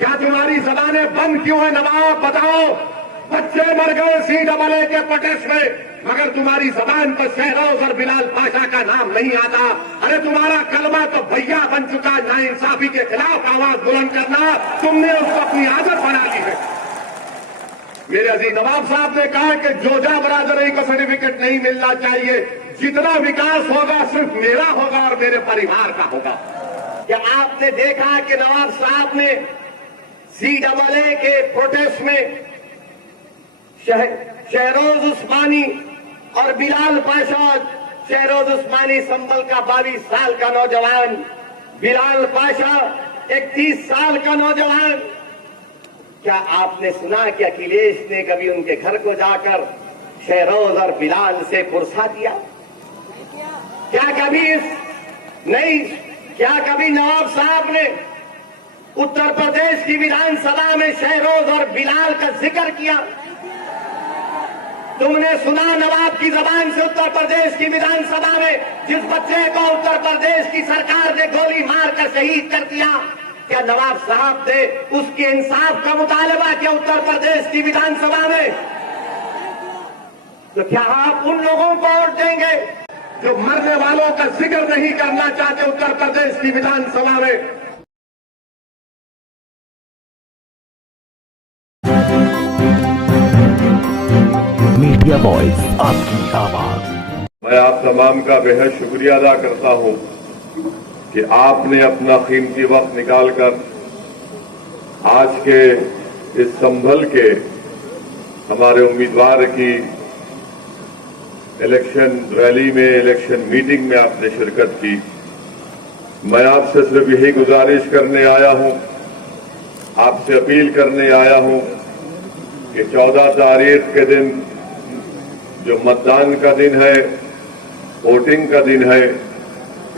क्या तुम्हारी जबानें बंद क्यों है नवाब, बताओ। बच्चे मर गए CAA के प्रोटेस्ट में, मगर तुम्हारी जबान पर शहरोज और बिलाल पाशा का नाम नहीं आता। अरे तुम्हारा कलमा तो भैया बन चुका, नाइंसाफी के खिलाफ आवाज बुलंद करना तुमने उसको अपनी आदत बना ली है। मेरे अजीज नवाब साहब ने कहा कि जोजा बरादरी को सर्टिफिकेट नहीं मिलना चाहिए, जितना विकास होगा सिर्फ मेरा होगा और मेरे परिवार का होगा। क्या आपने देखा कि नवाब साहब ने CAA के प्रोटेस्ट में शहरोज उस्मानी और बिलाल पाशा, शहरोज उस्मानी संभल का 22 साल का नौजवान, बिलाल पाशा 31 साल का नौजवान, क्या आपने सुना कि अखिलेश ने कभी उनके घर को जाकर शहरोज और बिलाल से पुरसा दिया? क्या कभी नवाब साहब ने उत्तर प्रदेश की विधानसभा में शहरोज और बिलाल का जिक्र किया? तुमने सुना नवाब की जबान से उत्तर प्रदेश की विधानसभा में जिस बच्चे को उत्तर प्रदेश की सरकार ने गोली मारकर शहीद कर दिया, क्या नवाब साहब ने उसके इंसाफ का मुतालबा किया उत्तर प्रदेश की विधानसभा में? तो क्या आप उन लोगों को वोट देंगे जो मरने वालों का जिक्र नहीं करना चाहते उत्तर प्रदेश की विधानसभा में? मीडिया वॉइस, आपकी आवाज। मैं आप तमाम का बेहद शुक्रिया अदा करता हूं कि आपने अपना कीमती वक्त निकालकर आज के इस संभल के हमारे उम्मीदवार की इलेक्शन रैली में, इलेक्शन मीटिंग में आपने शिरकत की। मैं आपसे सिर्फ यही गुजारिश करने आया हूं, आपसे अपील करने आया हूं कि 14 तारीख के दिन जो मतदान का दिन है, वोटिंग का दिन है,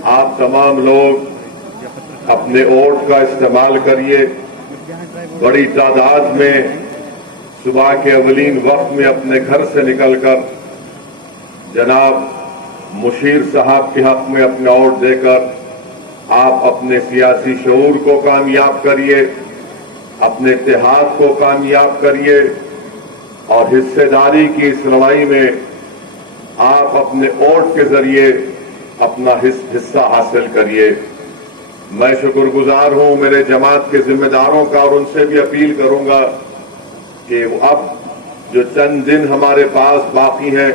आप तमाम लोग अपने वोट का इस्तेमाल करिए। बड़ी तादाद में सुबह के अवलीन वक्त में अपने घर से निकलकर जनाब मुशीर साहब के हक में अपना वोट देकर आप अपने सियासी शऊर को कामयाब करिए, अपने इत्तेहाद को कामयाब करिए और हिस्सेदारी की इस लड़ाई में आप अपने वोट के जरिए अपना हिस्सा हासिल करिए। मैं शुक्रगुजार हूं मेरे जमात के जिम्मेदारों का और उनसे भी अपील करूंगा कि अब जो चंद दिन हमारे पास बाकी हैं,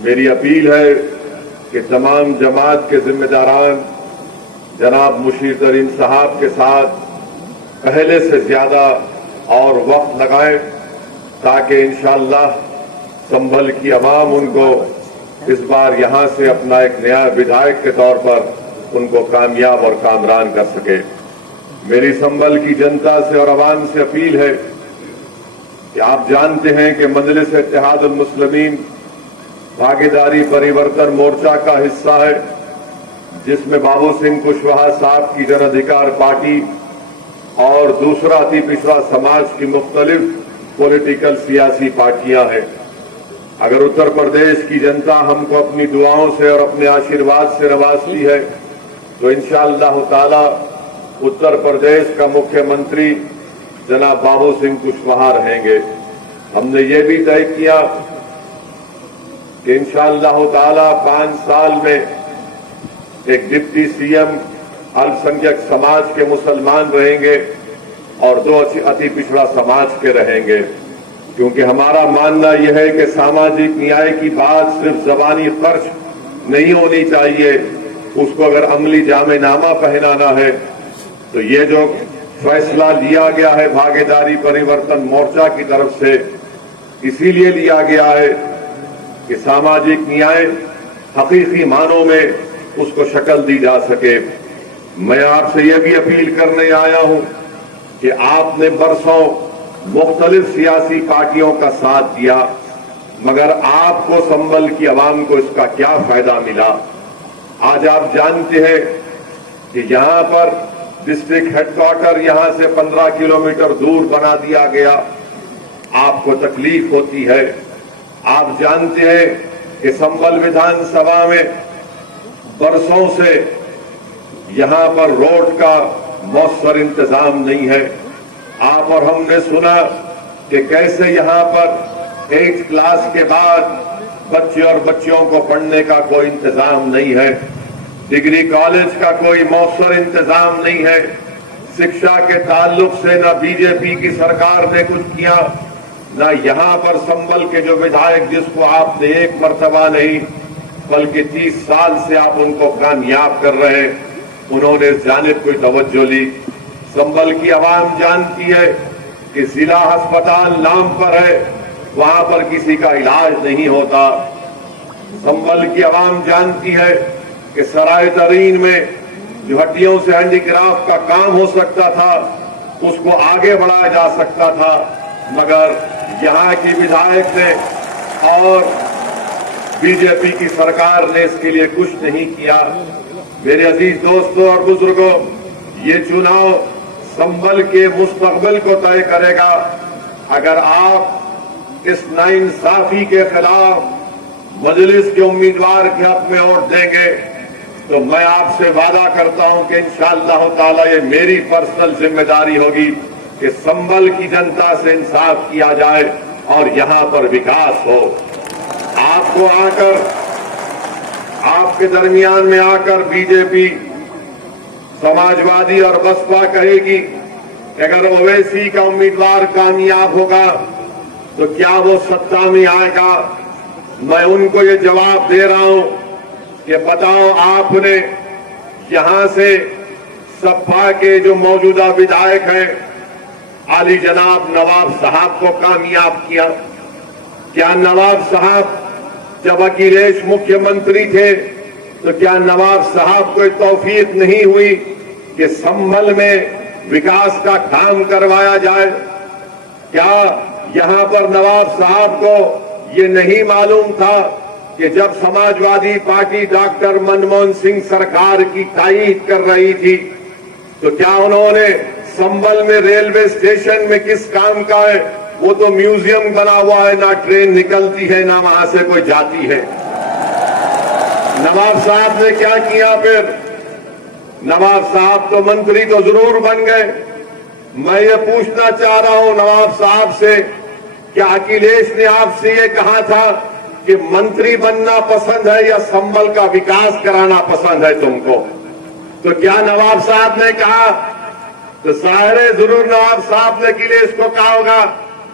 मेरी अपील है कि तमाम जमात के जिम्मेदारान जनाब मुशीर तरीन साहब के साथ पहले से ज्यादा और वक्त लगाएं ताकि इंशाअल्लाह संभल की अवाम उनको इस बार यहां से अपना एक नया विधायक के तौर पर उनको कामयाब और कामरान कर सके। मेरी संभल की जनता से और अवाम से अपील है कि आप जानते हैं कि मजलिस इत्तेहादुल मुस्लिमीन भागीदारी परिवर्तन मोर्चा का हिस्सा है, जिसमें बाबू सिंह कुशवाहा साहब की जन अधिकार पार्टी और दूसरा अति पिछड़ा समाज की मुख्तलिफ पॉलिटिकल सियासी पार्टियां हैं। अगर उत्तर प्रदेश की जनता हमको अपनी दुआओं से और अपने आशीर्वाद से नवाजती है तो इंशाअल्लाह ताला उत्तर प्रदेश का मुख्यमंत्री जनाब बाबू सिंह कुशवाहा रहेंगे। हमने ये भी तय किया कि इंशाअल्लाह ताला 5 साल में एक डिप्टी CM अल्पसंख्यक समाज के मुसलमान रहेंगे और 2 अति पिछड़ा समाज के रहेंगे, क्योंकि हमारा मानना यह है कि सामाजिक न्याय की बात सिर्फ जबानी खर्च नहीं होनी चाहिए, उसको अगर अमली जामेनामा पहनाना है तो ये जो फैसला लिया गया है भागीदारी परिवर्तन मोर्चा की तरफ से, इसीलिए लिया गया है कि सामाजिक न्याय हकीकी मानों में उसको शक्ल दी जा सके। मैं आपसे यह भी अपील करने आया हूं कि आपने बरसों मुख्तलिफ सियासी पार्टियों का साथ दिया, मगर आपको संभल की आवाम को इसका क्या फायदा मिला? आज आप जानते हैं कि यहां पर डिस्ट्रिक्ट हेडक्वार्टर यहां से 15 किलोमीटर दूर बना दिया गया, आपको तकलीफ होती है। आप जानते हैं कि संभल विधानसभा में बरसों से यहां पर रोड का मौसर इंतजाम नहीं है। आप और हमने सुना कि कैसे यहां पर 8th क्लास के बाद बच्चे और बच्चियों को पढ़ने का कोई इंतजाम नहीं है। डिग्री कॉलेज का कोई मौसर इंतजाम नहीं है। शिक्षा के ताल्लुक से न बीजेपी की सरकार ने कुछ किया, न यहां पर संभल के जो विधायक जिसको आपने एक मर्तबा नहीं बल्कि 30 साल से आप उनको कामयाब कर रहे हैं, उन्होंने इस जानिब कोई तवज्जो ली। संभल की आवाम जानती है कि जिला अस्पताल नाम पर है, वहां पर किसी का इलाज नहीं होता। संभल की आवाम जानती है कि सराय तरीन में जो हड्डियों से हैंडीक्राफ्ट का काम हो सकता था उसको आगे बढ़ाया जा सकता था, मगर यहां की विधायक ने और बीजेपी की सरकार ने इसके लिए कुछ नहीं किया। मेरे अजीज दोस्तों और बुजुर्गों, ये चुनाव संभल के मुस्तकबिल को तय करेगा। अगर आप इस नाइंसाफी के खिलाफ मजलिस के उम्मीदवार के हक में वोट देंगे तो मैं आपसे वादा करता हूं कि इंशाअल्लाह ताला ये मेरी पर्सनल जिम्मेदारी होगी कि संभल की जनता से इंसाफ किया जाए और यहां पर विकास हो। आपको आकर, आपके दरमियान में आकर बीजेपी, समाजवादी और बसपा कहेगी कि अगर ओवैसी का उम्मीदवार कामयाब होगा तो क्या वो सत्ता में आएगा। मैं उनको ये जवाब दे रहा हूं कि बताओ, आपने यहां से सपा के जो मौजूदा विधायक हैं आली जनाब नवाब साहब को कामयाब किया? क्या नवाब साहब जब अखिलेश मुख्यमंत्री थे तो क्या नवाब साहब को तौफीक नहीं हुई कि संभल में विकास का काम करवाया जाए? क्या यहां पर नवाब साहब को ये नहीं मालूम था कि जब समाजवादी पार्टी डॉक्टर मनमोहन सिंह सरकार की तायीद कर रही थी तो क्या उन्होंने संभल में रेलवे स्टेशन में किस काम का है? वो तो म्यूजियम बना हुआ है, ना ट्रेन निकलती है ना वहां से कोई जाती है। नवाब साहब ने क्या किया फिर? नवाब साहब तो मंत्री तो जरूर बन गए। मैं ये पूछना चाह रहा हूं नवाब साहब से, क्या अखिलेश ने आपसे ये कहा था कि मंत्री बनना पसंद है या संभल का विकास कराना पसंद है तुमको? तो क्या नवाब साहब ने कहा? तो सारे जरूर नवाब साहब ने अखिलेश को कहा होगा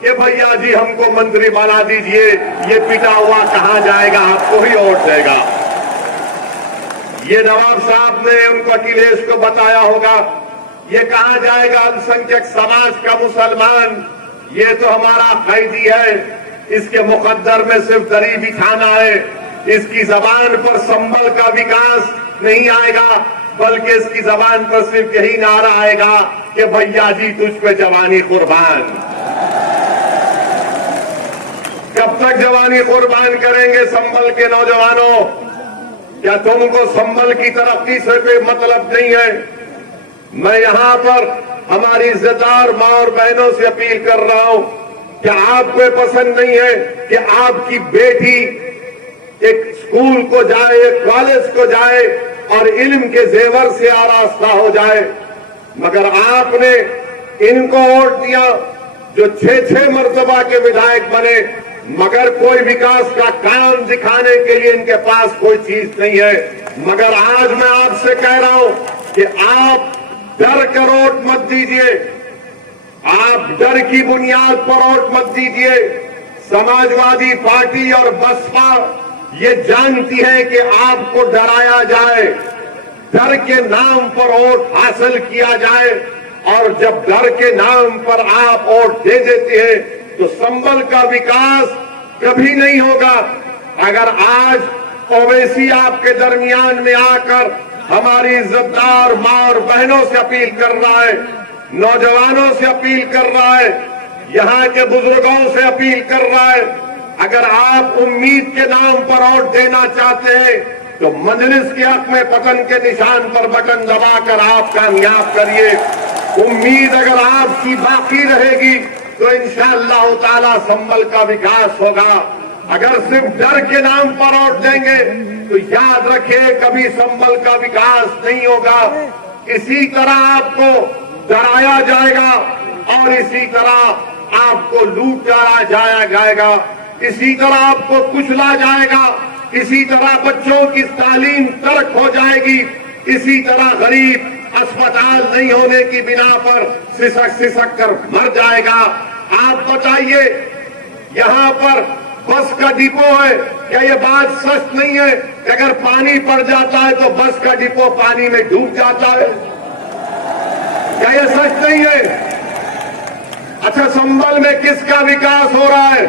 कि भैया जी हमको मंत्री बना दीजिए, ये पिटा हुआ कहां जाएगा, आपको ही वोट देगा। ये नवाब साहब ने उनको अखिलेश को बताया होगा, ये कहां जाएगा अल्पसंख्यक समाज का मुसलमान, ये तो हमारा कैदी है, इसके मुकद्दर में सिर्फ दरी बिछाना है, इसकी जबान पर संभल का विकास नहीं आएगा, बल्कि इसकी जबान पर सिर्फ यही नारा आएगा कि भैया जी तुझ पे जवानी कुर्बान। कब तक जवानी कुर्बान करेंगे संभल के नौजवानों? क्या तुमको संभल की तरक्की से कोई मतलब नहीं है? मैं यहां पर हमारी इज्जतदार मां और बहनों से अपील कर रहा हूं, क्या आपको पसंद नहीं है कि आपकी बेटी एक स्कूल को जाए, एक कॉलेज को जाए और इल्म के जेवर से आरास्ता हो जाए, मगर आपने इनको वोट दिया जो 6-6 मर्तबा के विधायक बने, मगर कोई विकास का काम दिखाने के लिए इनके पास कोई चीज नहीं है। मगर आज मैं आपसे कह रहा हूं कि आप डर कर वोट मत दीजिए, आप डर की बुनियाद पर वोट मत दीजिए। समाजवादी पार्टी और बसपा ये जानती है कि आपको डराया जाए, डर के नाम पर वोट हासिल किया जाए, और जब डर के नाम पर आप वोट दे देते हैं तो संभल का विकास कभी नहीं होगा। अगर आज ओवैसी आपके दरमियान में आकर हमारी इज्जतदार मां और बहनों से अपील कर रहा है, नौजवानों से अपील कर रहा है, यहां के बुजुर्गों से अपील कर रहा है, अगर आप उम्मीद के नाम पर वोट देना चाहते हैं तो मजलिस के हक में पतन के निशान पर बटन दबाकर आप कामयाब करिए। उम्मीद अगर आपकी बाकी रहेगी तो इंशाअल्लाह ताला संभल का विकास होगा। अगर सिर्फ डर के नाम पर वोट देंगे तो याद रखिए कभी संभल का विकास नहीं होगा। इसी तरह आपको डराया जाएगा और इसी तरह आपको लूटा जाएगा, इसी तरह आपको कुचला जाएगा, इसी तरह बच्चों की तालीम तर्क हो जाएगी, इसी तरह गरीब अस्पताल नहीं होने की बिना पर सिसक कर मर जाएगा। आप बताइए, यहां पर बस का डिपो है, क्या ये बात सच नहीं है कि अगर पानी पड़ जाता है तो बस का डिपो पानी में डूब जाता है? क्या ये सच नहीं है? अच्छा, संभल में किसका विकास हो रहा है?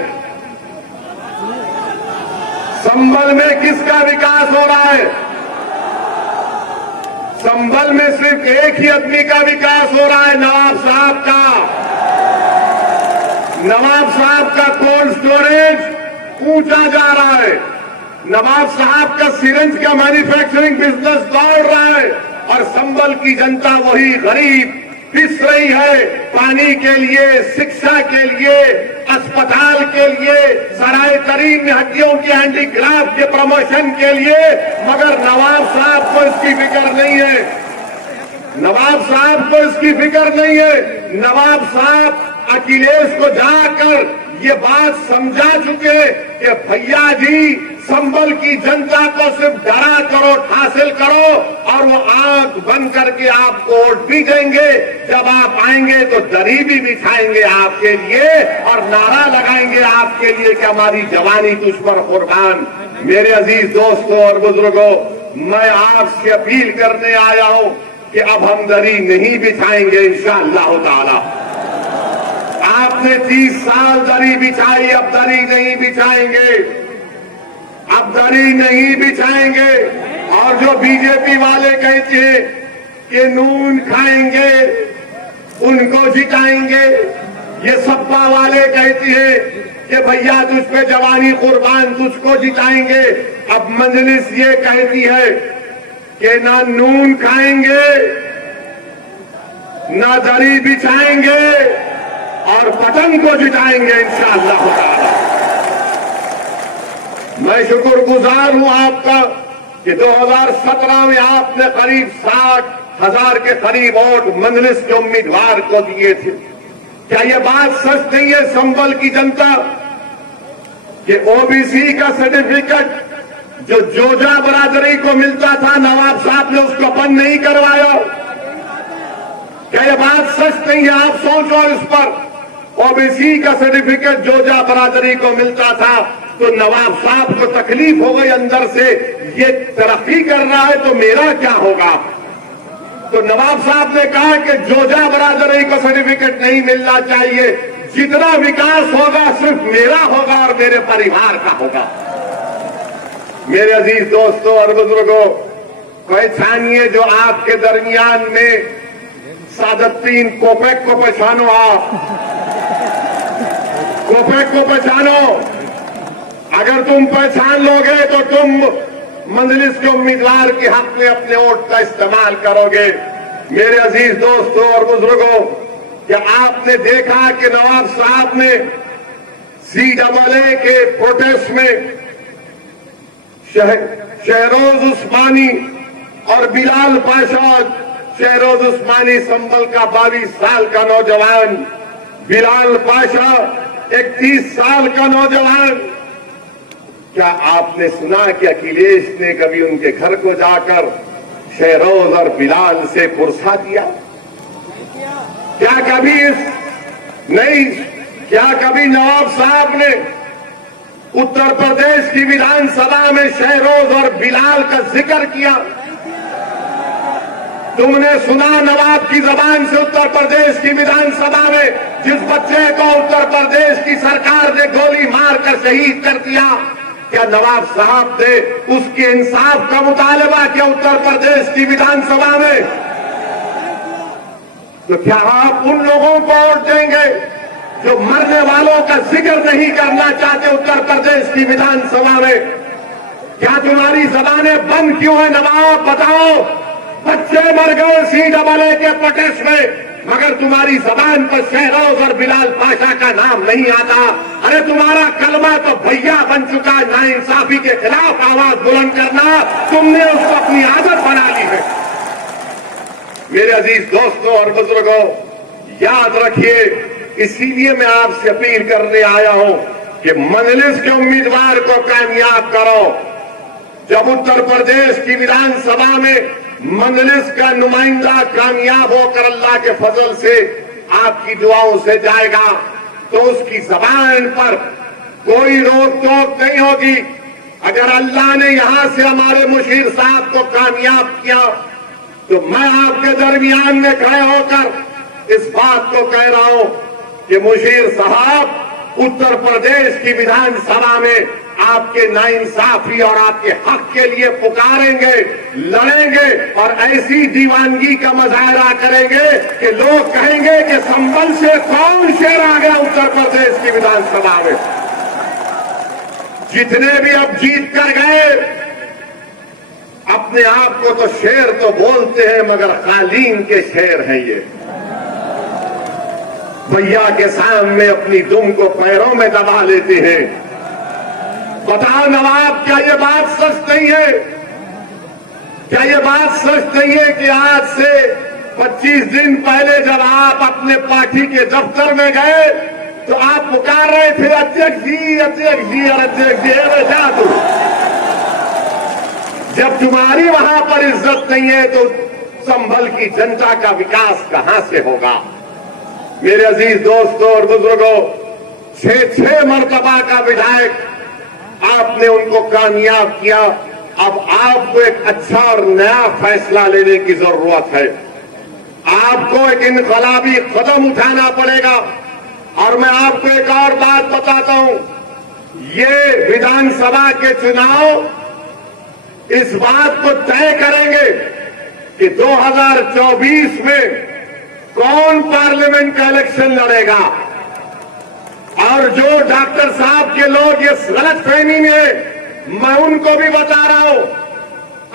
संभल में किसका विकास हो रहा है? संभल में सिर्फ एक ही आदमी का विकास हो रहा है, नवाब साहब का। नवाब साहब का कोल्ड स्टोरेज ऊंचा जा रहा है, नवाब साहब का सिरिंज का मैन्युफैक्चरिंग बिजनेस दौड़ रहा है और संभल की जनता वही गरीब पिस रही है पानी के लिए, शिक्षा के लिए, अस्पताल के लिए, सराय तरीन हड्डियों की हैंडीक्राफ्ट के प्रमोशन के लिए। मगर नवाब साहब को इसकी फिक्र नहीं है, नवाब साहब को इसकी फिक्र नहीं है। नवाब साहब अखिलेश को जाकर ये बात समझा चुके कि भैया जी, संभल की जनता को सिर्फ डरा करो, हासिल करो और वो आंख बंद करके आपको वोट भी देंगे। जब आप आएंगे तो दरी भी बिछाएंगे आपके लिए और नारा लगाएंगे आपके लिए कि हमारी जवानी तुझ पर कुर्बान। मेरे अजीज दोस्तों और बुजुर्गों, मैं आपसे अपील करने आया हूं कि अब हम दरी नहीं बिछाएंगे इंशाअल्लाह ताला। आपने 30 साल दरी बिछाई, अब दरी नहीं बिछाएंगे, अब दरी नहीं बिछाएंगे। और जो बीजेपी वाले कहते हैं कि नून खाएंगे उनको जिताएंगे, ये सपा वाले कहती है कि भैया तुझ पे जवानी कुर्बान, तुझको जिताएंगे। अब मजलिस ये कहती है कि ना नून खाएंगे, ना दरी बिछाएंगे और पतंग को जिताएंगे इंशाअल्लाह ताला। मैं शुक्रगुजार हूं आपका कि 2017 में आपने करीब 60,000 के करीब वोट मजलिस के उम्मीदवार को दिए थे। क्या यह बात सच नहीं है संभल की जनता कि ओबीसी का सर्टिफिकेट जो जोजा बरादरी को मिलता था, नवाब साहब ने उसको बंद नहीं करवाया? क्या यह बात सच नहीं है? आप सोचो इस पर। ओबीसी का सर्टिफिकेट जोजा बरादरी को मिलता था तो नवाब साहब को तकलीफ हो गई अंदर से, ये तरक्की कर रहा है तो मेरा क्या होगा? तो नवाब साहब ने कहा कि जोजा बरादरी को सर्टिफिकेट नहीं मिलना चाहिए, जितना विकास होगा सिर्फ मेरा होगा और मेरे परिवार का होगा। मेरे अजीज दोस्तों और बुजुर्गों, पहचानिए जो आपके दरमियान में सादतीन कोपेक को पहचानो, आप कोपेक को पहचानो। अगर तुम पहचान लोगे तो तुम मजलिस के उम्मीदवार के हक में अपने वोट का इस्तेमाल करोगे। मेरे अजीज दोस्तों और बुजुर्गों, क्या आपने देखा कि नवाब साहब ने CAA के प्रोटेस्ट में शहरोज उस्मानी और बिलाल पाशा, शहरोज उस्मानी संभल का 22 साल का नौजवान, बिलाल पाशा 31 साल का नौजवान, क्या आपने सुना कि अखिलेश ने कभी उनके घर को जाकर शहरोज और बिलाल से पुरसा किया? क्या कभी नहीं? क्या कभी नवाब साहब ने उत्तर प्रदेश की विधानसभा में शहरोज और बिलाल का जिक्र किया? तुमने सुना नवाब की जबान से उत्तर प्रदेश की विधानसभा में जिस बच्चे को उत्तर प्रदेश की सरकार ने गोली मारकर शहीद कर दिया, क्या नवाब साहब ने उसके इंसाफ का मुतालबा किया उत्तर प्रदेश की विधानसभा में? तो क्या आप उन लोगों को वोट देंगे जो मरने वालों का जिक्र नहीं करना चाहते उत्तर प्रदेश की विधानसभा में? क्या तुम्हारी जबानें बंद क्यों है नवाब? बताओ। बच्चे मर गए CAA के प्रोटेस्ट में, मगर तुम्हारी जबान पर शहरोज और बिलाल पाशा का नाम नहीं आता। अरे तुम्हारा कलमा तो भैया बन चुका है, नाइंसाफी के खिलाफ आवाज बुलंद करना तुमने उसको अपनी आदत बना ली है। मेरे अजीज दोस्तों और बुजुर्गों, याद रखिए, इसीलिए मैं आपसे अपील करने आया हूं कि मजलिस के उम्मीदवार को कामयाब करो। जब उत्तर प्रदेश की विधानसभा में मजलिस का नुमाइंदा कामयाब होकर अल्लाह के फजल से आपकी दुआओं से जाएगा तो उसकी जबान पर कोई रोक टोक नहीं होगी। अगर अल्लाह ने यहां से हमारे मुशीर साहब को कामयाब किया तो मैं आपके दरमियान में खड़े होकर इस बात को कह रहा हूं कि मुशीर साहब उत्तर प्रदेश की विधानसभा में आपके नाइंसाफी और आपके हक के लिए पुकारेंगे, लड़ेंगे और ऐसी दीवानगी का मुजाहरा करेंगे कि लोग कहेंगे कि संभल से कौन शेर आ गया उत्तर प्रदेश की विधानसभा में। जितने भी अब जीत कर गए अपने आप को तो शेर तो बोलते हैं मगर कालीन के शेर हैं ये। भैया के सामने अपनी दुम को पैरों में दबा लेते हैं। बताओ नवाब, क्या ये बात सच नहीं है? क्या ये बात सच नहीं है कि आज से 25 दिन पहले जब आप अपने पार्टी के दफ्तर में गए तो आप पुकार रहे थे अध्यक्ष जी, अध्यक्ष जी और अध्यक्ष जी, अरे जा तू। जब तुम्हारी वहां पर इज्जत नहीं है तो संभल की जनता का विकास कहां से होगा? मेरे अजीज दोस्तों और बुजुर्गों, 6 मरतबा का विधायक आपने उनको कामयाब किया। अब आपको एक अच्छा और नया फैसला लेने की जरूरत है। आपको एक इनकलाबी कदम उठाना पड़ेगा। और मैं आपको एक और बात बताता हूं, ये विधानसभा के चुनाव इस बात को तय करेंगे कि 2024 में कौन पार्लियामेंट का इलेक्शन लड़ेगा। और जो डॉक्टर साहब के लोग ये गलत फहमी में, मैं उनको भी बता रहा हूं,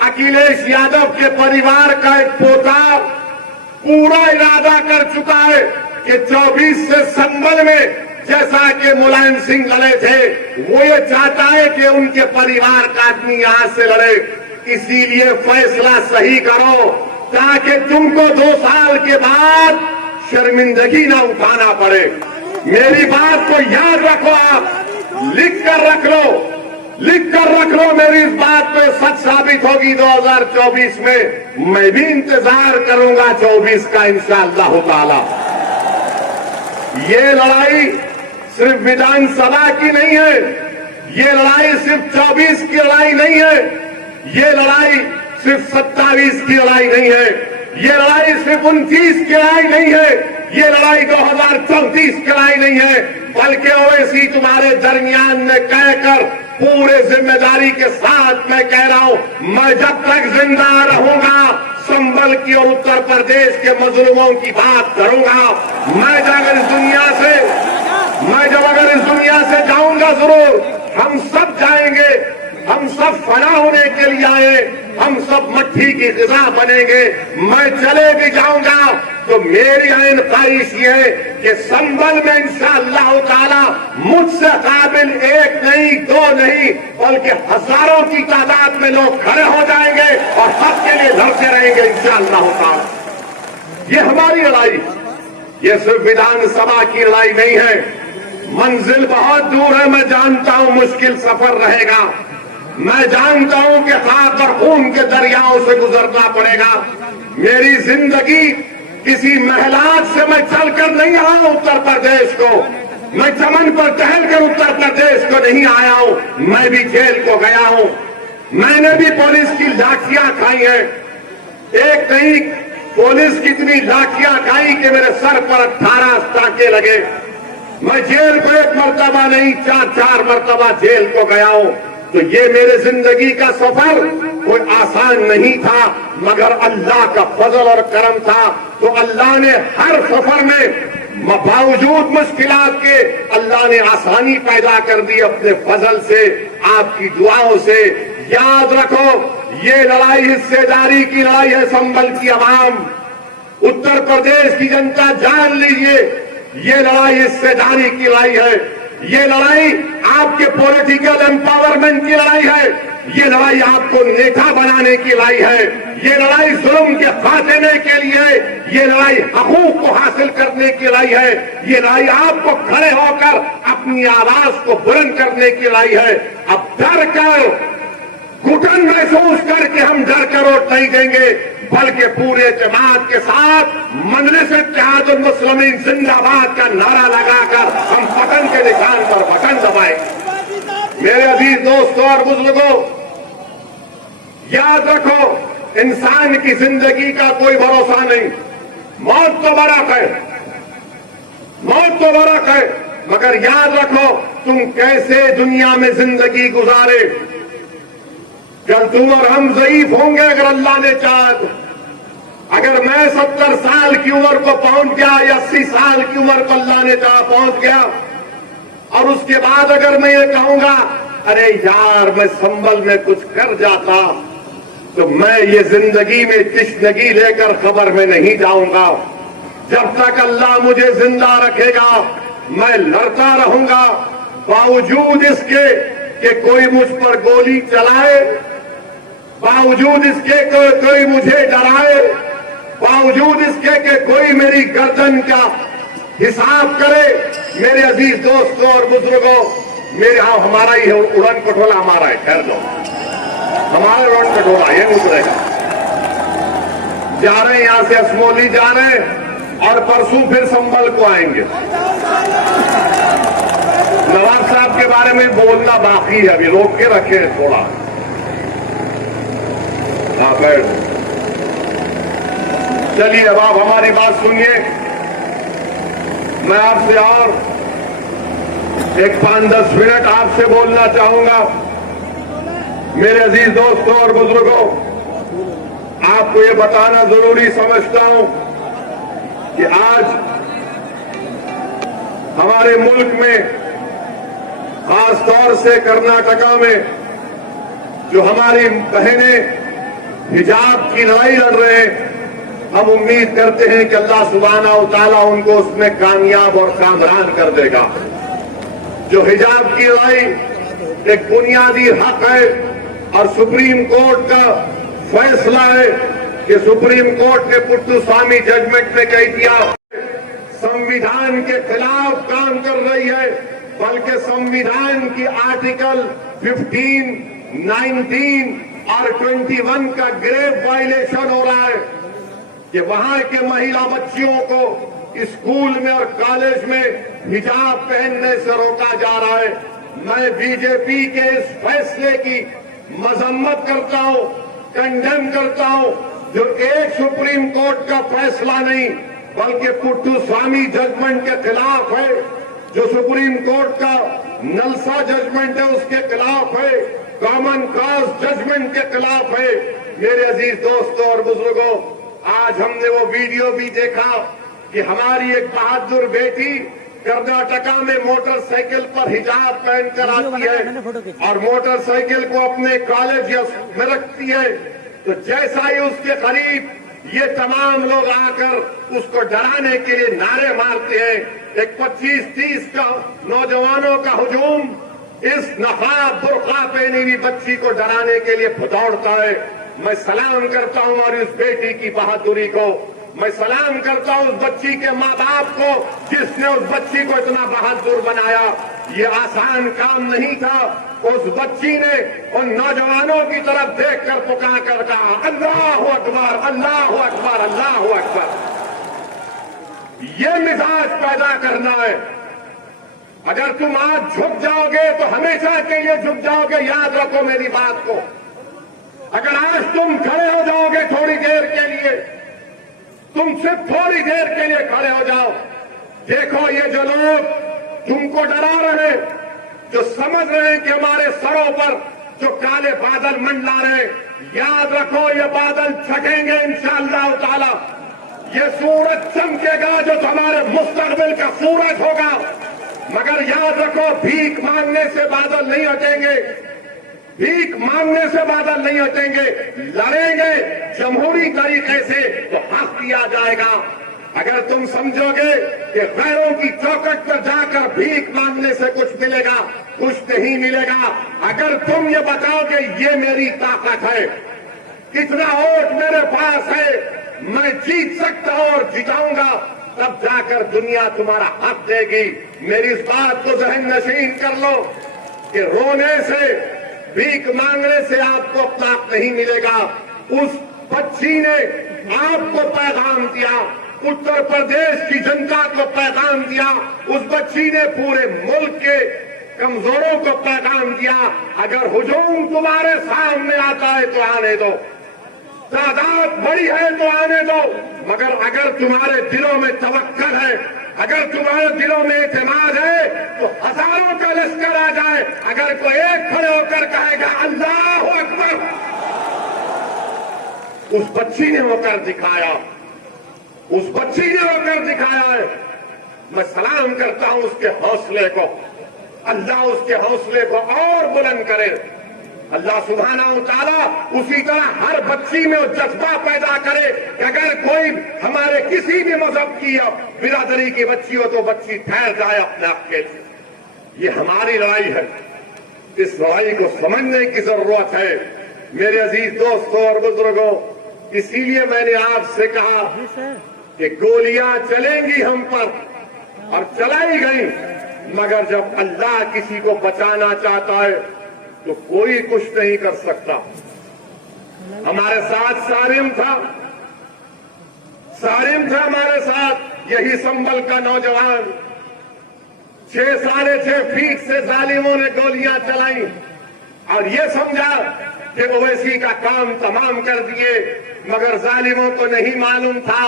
अखिलेश यादव के परिवार का एक पोता पूरा इरादा कर चुका है कि 24 से संभल में जैसा कि मुलायम सिंह लड़े थे वो ये चाहता है कि उनके परिवार का आदमी यहां से लड़े। इसीलिए फैसला सही करो ताकि तुमको 2 साल के बाद शर्मिंदगी ना उठाना पड़े। मेरी बात को याद रखो, आप लिख कर रख लो, लिख कर रख लो। मेरी इस बात पे सच साबित होगी 2024 में। मैं भी इंतजार करूंगा 24 का इंशाअल्लाह ताला। ये लड़ाई सिर्फ विधानसभा की नहीं है, ये लड़ाई सिर्फ 24 की लड़ाई नहीं है, ये लड़ाई सिर्फ 27 की लड़ाई नहीं है, ये लड़ाई सिर्फ 29 की लड़ाई नहीं है, ये लड़ाई 2034 की लड़ाई नहीं है, बल्कि ओवैसी तुम्हारे दरमियान में कहकर पूरे जिम्मेदारी के साथ मैं कह रहा हूं, मैं जब तक जिंदा रहूंगा संभल की और उत्तर प्रदेश के मजलूमों की बात करूंगा। मैं जब अगर इस दुनिया से जाऊंगा जरूर, हम सब जाएंगे, हम सब फना होने के लिए आए, हम सब मट्टी की ग़िज़ा बनेंगे। मैं चले भी जाऊंगा तो मेरी आइन ख्वाहिश ये है कि संभल में इंशाअल्लाह ताला मुझसे काबिल 1 नहीं 2 नहीं बल्कि हजारों की तादाद में लोग खड़े हो जाएंगे और हक के लिए लड़ते रहेंगे इंशाअल्लाह ताला। ये हमारी लड़ाई, ये सिर्फ विधानसभा की लड़ाई नहीं है। मंजिल बहुत दूर है, मैं जानता हूं मुश्किल सफर रहेगा, मैं जानता हूं कि खाक और खून के दरियाओं से गुजरना पड़ेगा। मेरी जिंदगी किसी महलात से मैं चलकर नहीं आया हूं उत्तर प्रदेश को, मैं चमन पर टहलकर उत्तर प्रदेश को नहीं आया हूं, मैं भी जेल को गया हूं, मैंने भी पुलिस की लाठियां खाई हैं। एक नहीं, पुलिस कितनी लाठियां खाई कि मेरे सर पर 18 टांके लगे। मैं जेल को 1 मरतबा नहीं 4 मरतबा जेल को गया हूं। तो ये मेरे जिंदगी का सफर कोई आसान नहीं था, मगर अल्लाह का फजल और करम था। तो अल्लाह ने हर सफर में बावजूद मुश्किलात के अल्लाह ने आसानी पैदा कर दी अपने फजल से, आपकी दुआओं से। याद रखो, ये लड़ाई हिस्सेदारी की लड़ाई है। संभल की आवाम, उत्तर प्रदेश की जनता जान लीजिए, ये लड़ाई हिस्सेदारी की लड़ाई है। ये लड़ाई आपके पॉलिटिकल एम्पावरमेंट की लड़ाई है। ये लड़ाई आपको नेता बनाने की लड़ाई है, ये लड़ाई जुल्म के खात्मे के लिए, ये लड़ाई हकूक को हासिल करने की लड़ाई है, ये लड़ाई आपको खड़े होकर अपनी आवाज को बुलंद करने की लड़ाई है। अब डर कर, घुटन महसूस करके हम डर कर वोट नहीं देंगे, बल्कि पूरे जमात के साथ मजलिस इत्तेहादुल मुस्लिमीन जिंदाबाद का नारा लगाकर हम बटन के निशान पर बटन दबाएंगे। मेरे अजीज दोस्तों और बुजुर्गों, याद रखो, इंसान की जिंदगी का कोई भरोसा नहीं। मौत तो बरक है, मौत तो बरक है, मगर याद रखो तुम कैसे दुनिया में जिंदगी गुजारे। कल तुम और हम ज़ईफ होंगे अगर अल्लाह ने चाहा तो। अगर मैं 70 साल की उम्र को पहुंच गया या 80 साल की उम्र को अल्लाह ने चाहा पहुंच गया, और उसके बाद अगर मैं ये कहूंगा अरे यार मैं संभल में कुछ कर जाता, तो मैं ये जिंदगी में तिश्नगी लेकर खबर में नहीं जाऊंगा। जब तक अल्लाह मुझे जिंदा रखेगा मैं लड़ता रहूंगा, बावजूद इसके कि कोई मुझ पर गोली चलाए, बावजूद इसके कि कोई मुझे डराए, बावजूद इसके कि कोई मेरी गर्दन का हिसाब करे। मेरे अजीज दोस्तों और बुजुर्गों, मेरे यहां हमारा ही उड़न कटोला हमारा है, ठहर दो, हमारा उड़न कटोला ये उतरेगा। जा रहे हैं यहां से असमोली जा रहे हैं और परसों फिर संभल को आएंगे। नवाब साहब के बारे में बोलना बाकी है, अभी रोक के रखे हैं थोड़ा। हाँ बैठ, चलिए अब आप हमारी बात सुनिए। मैं आपसे और एक 5-10 मिनट आपसे बोलना चाहूंगा। मेरे अजीज दोस्तों और बुजुर्गों, आपको ये बताना जरूरी समझता हूं कि आज हमारे मुल्क में, खास तौर से कर्नाटका में, जो हमारी बहनें हिजाब की लड़ाई लड़ रहे हैं, हम उम्मीद करते हैं कि अल्लाह सुब्हाना व तआला उनको उसमें कामयाब और कामरान कर देगा। जो हिजाब की लड़ाई एक बुनियादी हक है और सुप्रीम कोर्ट का फैसला है कि सुप्रीम कोर्ट ने पुट्टुस्वामी जजमेंट में कह दिया संविधान के खिलाफ काम कर रही है, बल्कि संविधान की आर्टिकल 15, 19 और 21 का ग्रेव वायलेशन हो रहा है कि वहां के महिला बच्चियों को स्कूल में और कॉलेज में हिजाब पहनने से रोका जा रहा है। मैं बीजेपी के इस फैसले की मजम्मत करता हूं, कंडेम करता हूं, जो एक सुप्रीम कोर्ट का फैसला नहीं बल्कि पुट्टुस्वामी जजमेंट के खिलाफ है, जो सुप्रीम कोर्ट का नलसा जजमेंट है उसके खिलाफ है, कॉमन कॉज जजमेंट के खिलाफ है। मेरे अजीज दोस्तों और बुजुर्गों, आज हमने वो वीडियो भी देखा कि हमारी एक बहादुर बेटी कर्नाटका में मोटरसाइकिल पर हिजाब पहनकर आती है और मोटरसाइकिल को अपने कॉलेज में रखती है, तो जैसा ही उसके करीब ये तमाम लोग आकर उसको डराने के लिए नारे मारते हैं, एक 25-30 का नौजवानों का हुजूम इस नकाब बुर्का पहनी हुई बच्ची को डराने के लिए दौड़ता है। मैं सलाम करता हूं और उस बेटी की बहादुरी को, मैं सलाम करता हूं उस बच्ची के माँ बाप को जिसने उस बच्ची को इतना बहादुर बनाया। ये आसान काम नहीं था। उस बच्ची ने उन नौजवानों की तरफ देखकर पुकार कर कहा अल्लाहु अकबर, अल्लाहु अकबर, अल्लाहु अकबर। ये मिजाज पैदा करना है। अगर तुम आज झुक जाओगे तो हमेशा के लिए झुक जाओगे, याद रखो मेरी बात को। अगर आज तुम खड़े हो जाओगे थोड़ी देर के लिए, तुम सिर्फ थोड़ी देर के लिए खड़े हो जाओ, देखो ये जो लोग तुमको डरा रहे हैं, जो समझ रहे हैं कि हमारे सरों पर जो काले बादल मंडला रहे, याद रखो ये बादल छटेंगे इंशाअल्लाह ताला। ये सूरज चमकेगा जो हमारे मुस्तकबिल का सूरज होगा, मगर याद रखो भीख मांगने से बादल नहीं हटेंगे, भीख मांगने से बादल नहीं हटेंगे। लड़ेंगे जमहूरी तरीके से तो हक दिया जाएगा। अगर तुम समझोगे कि गैरों की चौखट पर जाकर भीख मांगने से कुछ मिलेगा, कुछ नहीं मिलेगा। अगर तुम ये बताओगे ये मेरी ताकत है, कितना वोट मेरे पास है, मैं जीत सकता हूं और जिताऊंगा, तब जाकर दुनिया तुम्हारा हक देगी। मेरी इस बात को जहन नशीन कर लो कि रोने से, भीख मांगने से आपको अपना हक नहीं मिलेगा। उस बच्ची ने आपको पैगाम दिया, उत्तर प्रदेश की जनता को पैगाम दिया, उस बच्ची ने पूरे मुल्क के कमजोरों को पैगाम दिया। अगर हुजूम तुम्हारे सामने आता है तो आने दो, तादाद बड़ी है तो आने दो, मगर अगर तुम्हारे दिलों में तवक्कल है, अगर तुम्हारे दिलों में एतमाद है, तो हजारों का लश्कर आ जाए, अगर कोई एक खड़े होकर कहेगा अल्लाहू अकबर, उस बच्ची ने होकर दिखाया, उस बच्ची ने होकर दिखाया है। मैं सलाम करता हूं उसके हौसले को, अल्लाह उसके हौसले को और बुलंद करे। अल्लाह सुब्हानहू तआला उसी तरह हर बच्ची में वो जज्बा पैदा करे कि अगर कोई हमारे किसी भी मजहब की या बिरादरी की बच्ची हो तो बच्ची ठहर जाए अपने हक के लिए। ये हमारी लड़ाई है, इस लड़ाई को समझने की जरूरत है मेरे अजीज दोस्तों और बुजुर्गों। इसीलिए मैंने आपसे कहा कि गोलियां चलेंगी हम पर और चलाई गई, मगर जब अल्लाह किसी को बचाना चाहता है तो कोई कुछ नहीं कर सकता। हमारे साथ सारिम था हमारे साथ, यही संभल का नौजवान 6 साढ़े 6 फीट से जालिमों ने गोलियां चलाई और ये समझा कि ओवैसी का काम तमाम कर दिए, मगर जालिमों को नहीं मालूम था,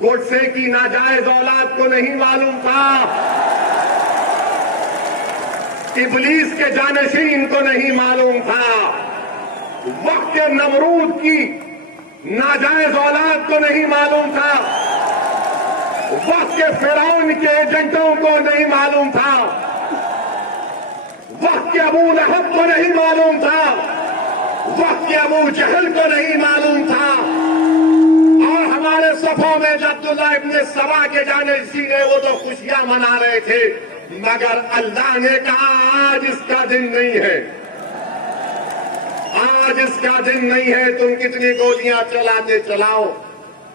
गोडसे की नाजायज औलाद को नहीं मालूम था, इबलीस के जानशीन को नहीं मालूम था, वक्त के नमरूद की नाजायज औलाद को नहीं मालूम था, वक्त के फिरौन के एजेंटों को नहीं मालूम था, वक्त के अबू लहब को नहीं मालूम था, वक्त के अबू जहल को नहीं मालूम था। और हमारे सफों में जब अब्दुल्लाह इब्न सबा के जानशीन है वो तो खुशियां मना रहे थे, मगर अल्लाह ने कहा आज इसका दिन नहीं है, आज इसका दिन नहीं है। तुम कितनी गोलियां चलाते चलाओ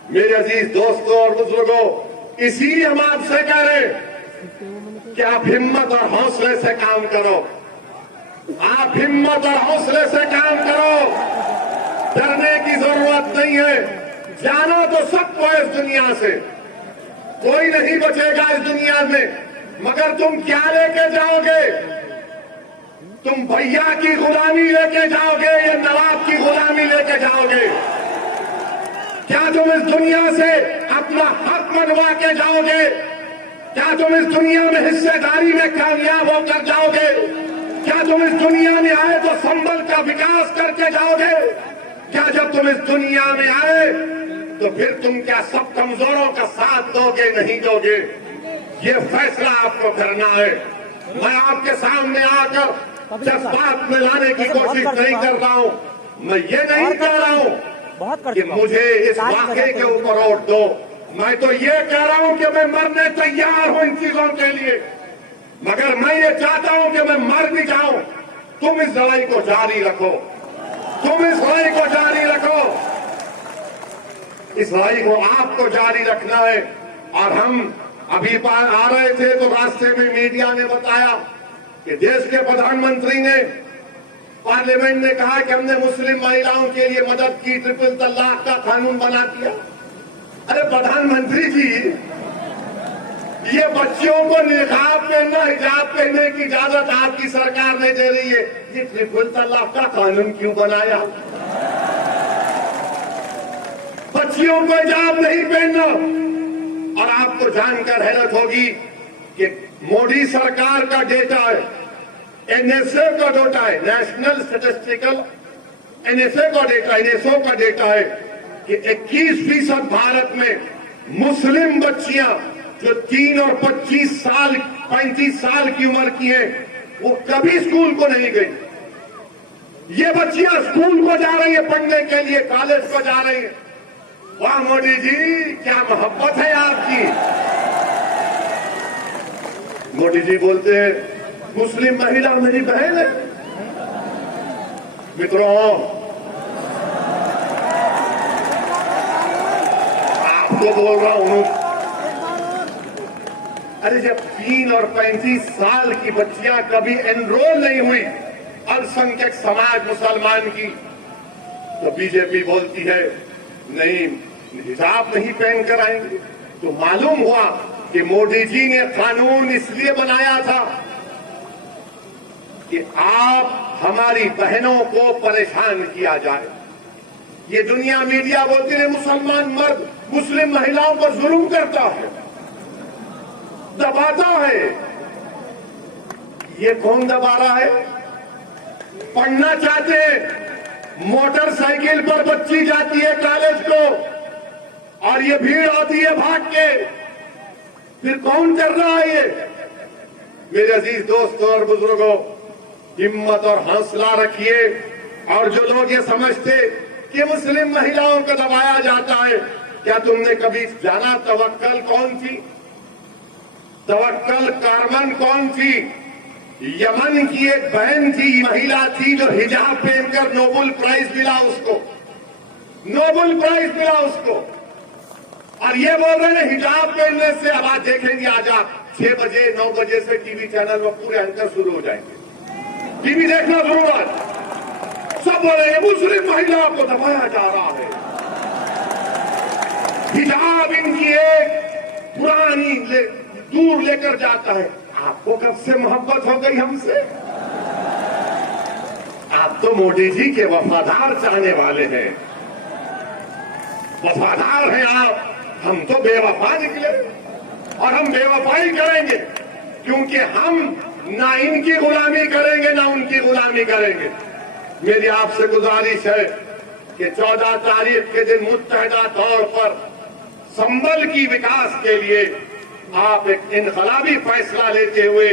मेरे अजीज दोस्तों और बुजुर्गों। इसीलिए हम आपसे कह रहे हैं कि आप हिम्मत और हौसले से काम करो, आप हिम्मत और हौसले से काम करो, डरने की जरूरत नहीं है। जाना तो सबको है इस दुनिया से, कोई नहीं बचेगा इस दुनिया में, मगर तुम क्या लेके जाओगे? तुम भैया की गुलामी लेके जाओगे या नवाब की गुलामी लेके जाओगे? क्या तुम इस दुनिया से अपना हक मनवा के जाओगे? क्या तुम इस दुनिया में हिस्सेदारी में कामयाब होकर जाओगे? क्या तुम इस दुनिया में आए तो संभल का विकास करके जाओगे? क्या जब तुम इस दुनिया में आए तो फिर तुम क्या सब कमजोरों का साथ दोगे? नहीं दोगे। ये फैसला आपको करना है। मैं आपके सामने आकर जज्बात में लाने की कोशिश नहीं कर रहा हूं। मैं ये नहीं कह रहा हूं कि मुझे इस वाक़े के ऊपर वोट दो। मैं तो ये कह रहा हूं कि मैं मरने तैयार हूं इन चीजों के लिए, मगर मैं ये चाहता हूं कि मैं मर भी जाऊं। तुम इस लड़ाई को जारी रखो, तुम इस लड़ाई को जारी रखो, इस लड़ाई को आपको जारी रखना है। और हम अभी आ रहे थे तो रास्ते में मीडिया ने बताया कि देश के प्रधानमंत्री ने पार्लियामेंट ने कहा कि हमने मुस्लिम महिलाओं के लिए मदद की, ट्रिपल तलाक का कानून बना दिया। अरे प्रधानमंत्री जी, ये बच्चियों को निकाब पहनना, हिजाब पहनने की इजाजत आपकी सरकार नहीं दे रही है, ये ट्रिपल तलाक का कानून क्यों बनाया? बच्चियों को हिजाब नहीं पहनना। और आपको जानकर हैरत होगी कि मोदी सरकार का डेटा है, एनएसए का डेटा है, नेशनल स्टैटिस्टिकल एनएसए का डेटा, एनएसओ का डेटा है कि 21% भारत में मुस्लिम बच्चियां जो 3 और 35 साल की उम्र की हैं, वो कभी स्कूल को नहीं गई। ये बच्चियां स्कूल को जा रही है पढ़ने के लिए, कॉलेज को जा रही है, वाह मोदी जी, क्या मोहब्बत है आपकी। मोदी जी बोलते हैं मुस्लिम महिला मेरी बहन है। मित्रों, आपको बोल रहा हूं, अरे जब 3 और 35 साल की बच्चियां कभी एनरोल नहीं हुई अल्पसंख्यक समाज मुसलमान की, तो बीजेपी बोलती है नहीं हिजाब नहीं पहन कर आएंगे। तो मालूम हुआ कि मोदी जी ने कानून इसलिए बनाया था कि आप हमारी बहनों को परेशान किया जाए। ये दुनिया मीडिया बोलती है मुसलमान मर्द मुस्लिम महिलाओं पर जुल्म करता है, दबाता है। ये कौन दबा रहा है? पढ़ना चाहते हैं, मोटरसाइकिल पर बच्ची जाती है कॉलेज को और ये भीड़ आती है भाग के, फिर कौन कर रहा है ये? मेरे अजीज दोस्तों और बुजुर्गों, हिम्मत और हौसला रखिए। और जो लोग ये समझते कि मुस्लिम महिलाओं को दबाया जाता है, क्या तुमने कभी जाना तवक्कल कौन थी? तवक्कल कारमन कौन थी? यमन की एक बहन थी, महिला थी, जो हिजाब पहनकर नोबेल प्राइज मिला उसको, नोबेल प्राइज मिला उसको। और ये बोल रहे हैं हिजाब पहनने से, अब आज देखेंगे आज आप 6 बजे 9 बजे से टीवी चैनल में पूरे एंकर शुरू हो जाएंगे, टीवी देखना शुरू आज, सब बोल रहे हैं मुस्लिम महिलाओं को दबाया जा रहा है। हिजाब इनकी एक पुरानी दूर लेकर जाता है। आपको कब से मोहब्बत हो गई हमसे? आप तो मोदी जी के वफादार चाहने वाले हैं, वफादार हैं आप। हम तो बेवफा निकले और हम बेवफाई करेंगे, क्योंकि हम ना इनकी गुलामी करेंगे ना उनकी गुलामी करेंगे। मेरी आपसे गुजारिश है कि 14 तारीख के दिन मुत्तहिदा तौर पर संभल की विकास के लिए आप एक इनकलाबी फैसला लेते हुए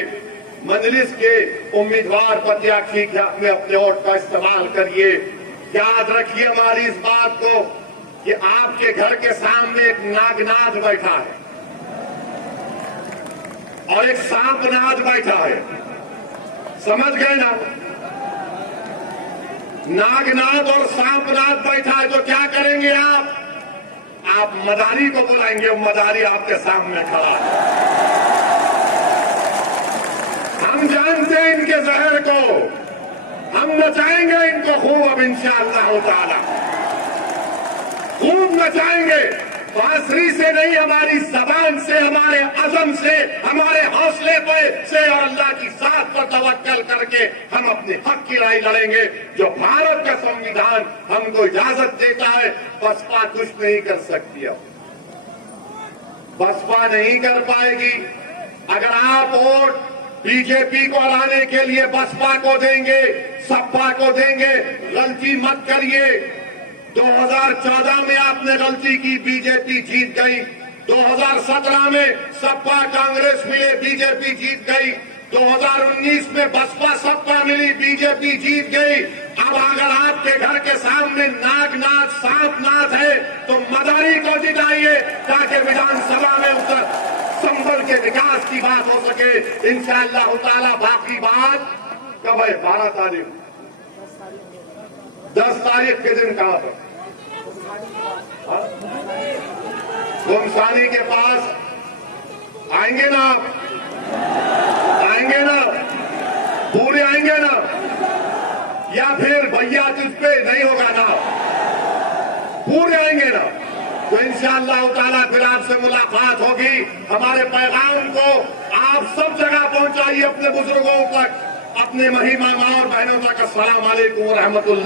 मजलिस के उम्मीदवार प्रत्याशी में अपने वोट का इस्तेमाल करिए। याद रखिए हमारी इस बात को कि आपके घर के सामने एक नागनाथ बैठा है और एक सांपनाथ बैठा है, समझ गए ना? नागनाथ और सांपनाथ बैठा है, तो क्या करेंगे आप? आप मदारी को बुलाएंगे, मदारी आपके सामने खड़ा है। हम जानते हैं इनके जहर को, हम नचाएंगे इनको खूब, अब इंशाअल्लाह ताला खूब नचाएंगे। बांसुरी से नहीं, हमारी जबान से, हमारे अज़म से, हमारे हौसले पर से और अल्लाह की साथ पर तवक्कल करके हम अपने हक की लड़ाई लड़ेंगे। जो भारत का संविधान हमको इजाजत देता है, बसपा कुछ नहीं कर सकती है, बसपा नहीं कर पाएगी। अगर आप वोट बीजेपी को हराने के लिए बसपा को देंगे, सपा को देंगे, गलती मत करिए। 2014 में आपने गलती की, बीजेपी जीत गई। 2017 में सपा कांग्रेस मिले, बीजेपी जीत गई। 2019 में बसपा सपा मिली, बीजेपी जीत गई। अब अगर आपके घर के सामने नागनाथ सांपनाथ है तो मदारी को जिताइए, ताकि विधानसभा में उधर संभल के विकास की बात हो सके इंशाअल्लाह ताला। बाकी बात कब है? 12 तारीख, 10 तारीख के दिन कहां पर? गुमसानी के पास आएंगे ना आप? आएंगे ना? पूरे आएंगे ना? या फिर भैया तुझ पे नहीं होगा ना? पूरे आएंगे ना? तो इंशाअल्लाह ताला फिर आपसे मुलाकात होगी। हमारे पैगाम को आप सब जगह पहुंचाइए, अपने बुजुर्गों तक, अपने महिमा और बहनों तक। अस्सलाम वालेकुम व रहमतुल्लाह।